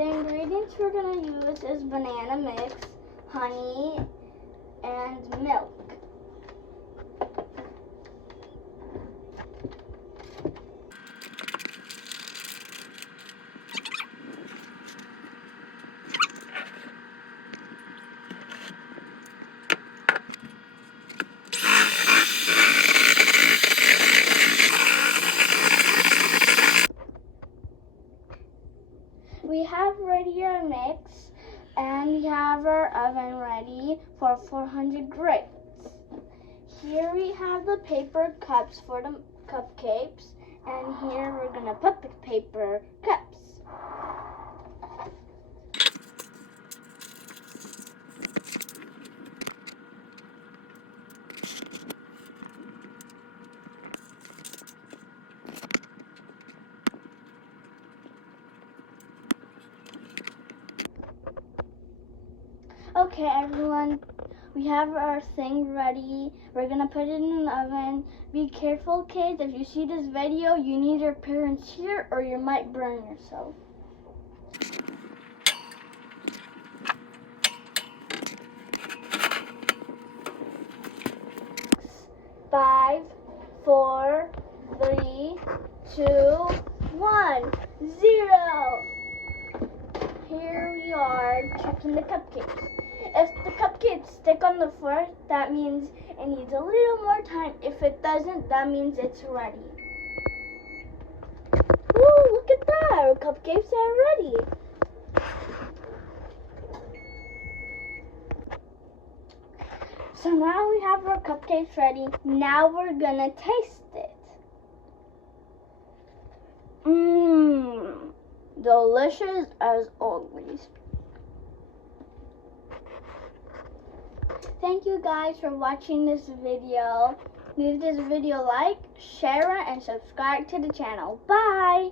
The ingredients we're going to use is banana mix, honey, and milk. We have ready our mix, and we have our oven ready for 400 grades. Here we have the paper cups for the cupcakes, and here we're gonna put the paper cups. Okay, everyone, we have our thing ready. We're gonna put it in the oven. Be careful, kids. If you see this video, you need your parents here or you might burn yourself. 5, 4, 3, 2, 1, 0. Here we are checking the cupcakes. If the cupcakes stick on the floor, that means it needs a little more time. If it doesn't, that means it's ready. Woo, look at that! Our cupcakes are ready. So now we have our cupcakes ready. Now we're gonna taste it. Mmm, delicious as always. Thank you guys for watching this video. Leave this video a like, share it, and subscribe to the channel. Bye!